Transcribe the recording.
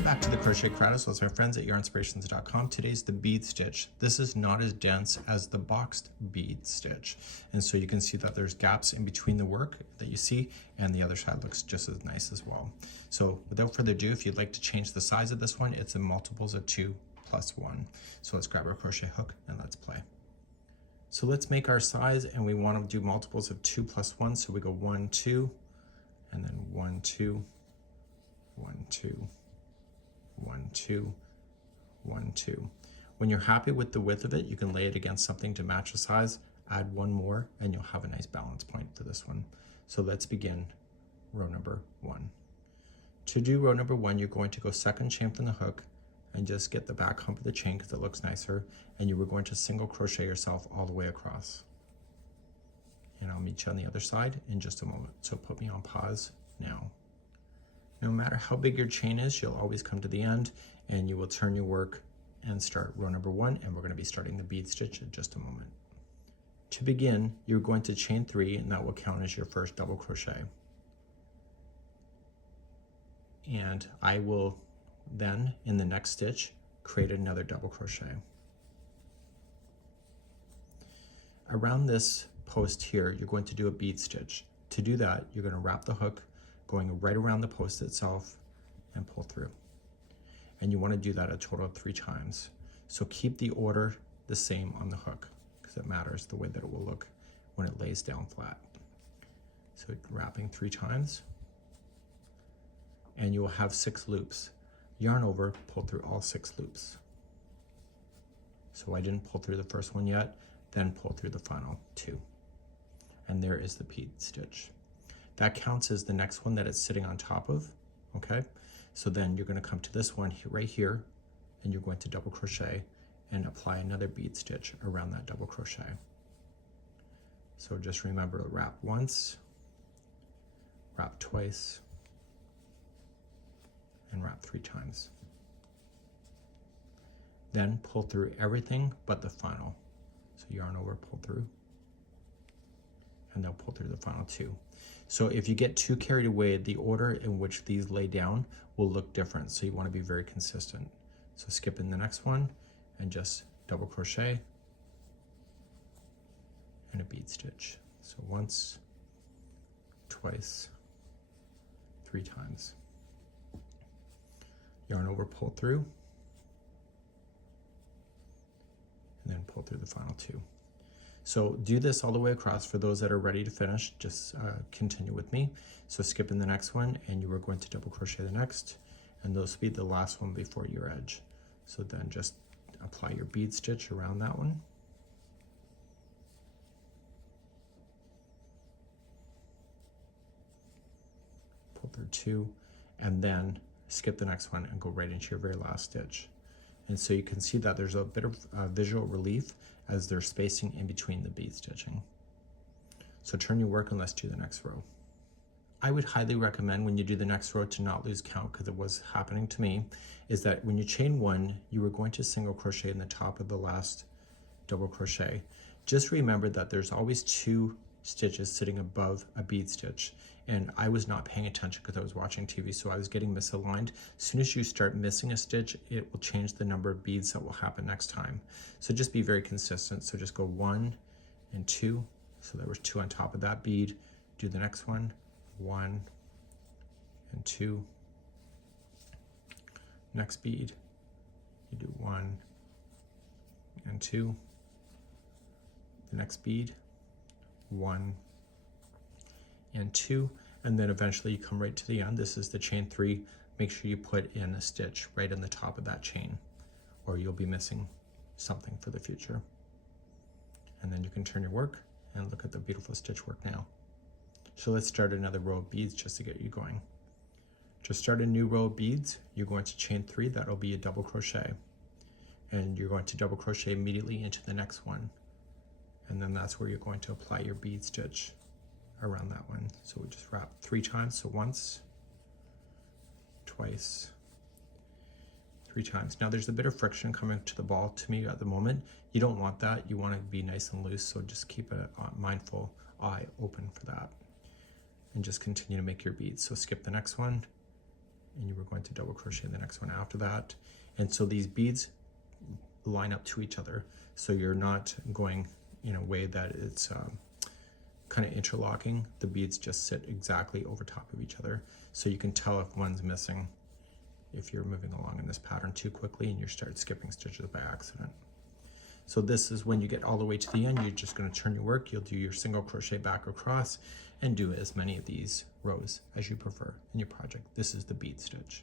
Welcome back to the Crochet Creatives with my friends at yarnspirations.com. Today's the bead stitch. This is not as dense as the boxed bead stitch. And so you can see that there's gaps in between the work that you see, and the other side looks just as nice as well. So without further ado, if you'd like to change the size of this one, it's in multiples of 2 plus 1. So let's grab our crochet hook and let's play. So let's make our size, and we want to do multiples of 2 plus 1. So we go 1, 2, and then 1, 2, 1, 2, 1, 2, 1, 2. When you're happy with the width of it, you can lay it against something to match the size, add one more, and you'll have a nice balance point for this one. So let's begin row number 1. To do row number 1, you're going to go second chain from the hook and just get the back hump of the chain because it looks nicer, and you were going to single crochet yourself all the way across. And I'll meet you on the other side in just a moment. So put me on pause now. No matter how big your chain is, you'll always come to the end and you will turn your work and start row number 1, and we're going to be starting the bead stitch in just a moment. To begin, you're going to chain 3, and that will count as your first double crochet. And I will then, in the next stitch, create another double crochet. Around this post here, you're going to do a bead stitch. To do that, you're going to wrap the hook going right around the post itself and pull through. And you want to do that a total of 3 times. So keep the order the same on the hook because it matters the way that it will look when it lays down flat. So wrapping 3 times, and you will have 6 loops. Yarn over, pull through all 6 loops. So I didn't pull through the first one yet, then pull through the final 2. And there is the bead stitch. That counts as the next one that it's sitting on top of, okay? So then you're going to come to this one right here, and you're going to double crochet and apply another bead stitch around that double crochet. So just remember to wrap once, wrap twice, and wrap 3 times. Then pull through everything but the final. So yarn over, pull through, and they'll pull through the final 2. So if you get too carried away, the order in which these lay down will look different. So you want to be very consistent. So skip in the next one and just double crochet and a bead stitch. So once, twice, 3 times. Yarn over, pull through, and then pull through the final 2. So do this all the way across. For those that are ready to finish, just continue with me. So skip in the next one, and you are going to double crochet the next, and those will be the last one before your edge. So then just apply your bead stitch around that one. Pull through 2, and then skip the next one and go right into your very last stitch. And so you can see that there's a bit of visual relief as there's spacing in between the bead stitching. So turn your work and let's do the next row. I would highly recommend when you do the next row to not lose count, because it was happening to me, is that when you chain 1, you are going to single crochet in the top of the last double crochet. Just remember that there's always 2 stitches sitting above a bead stitch, and I was not paying attention because I was watching TV, so I was getting misaligned. As soon as you start missing a stitch, it will change the number of beads that will happen next time. So just be very consistent. So just go 1 and 2. So there was 2 on top of that bead. Do the next one, 1 and 2. Next bead, you do 1 and 2. The next bead, 1 and 2, and then eventually you come right to the end. This is the chain 3. Make sure you put in a stitch right in the top of that chain, or you'll be missing something for the future. And then you can turn your work and look at the beautiful stitch work now. So let's start another row of beads just to get you going. To start a new row of beads, you're going to chain 3. That'll be a double crochet, and you're going to double crochet immediately into the next one. And then that's where you're going to apply your bead stitch around that one. So we just wrap 3 times. So once, twice, 3 times. Now there's a bit of friction coming to the ball to me at the moment. You don't want that. You want to be nice and loose. So just keep a mindful eye open for that. And just continue to make your beads. So skip the next one and you were going to double crochet the next one after that. And so these beads line up to each other, so you're not going in a way that it's kind of interlocking. The beads just sit exactly over top of each other, so you can tell if one's missing if you're moving along in this pattern too quickly and you start skipping stitches by accident. So this is when you get all the way to the end, you're just going to turn your work, you'll do your single crochet back across and do as many of these rows as you prefer in your project. This is the bead stitch.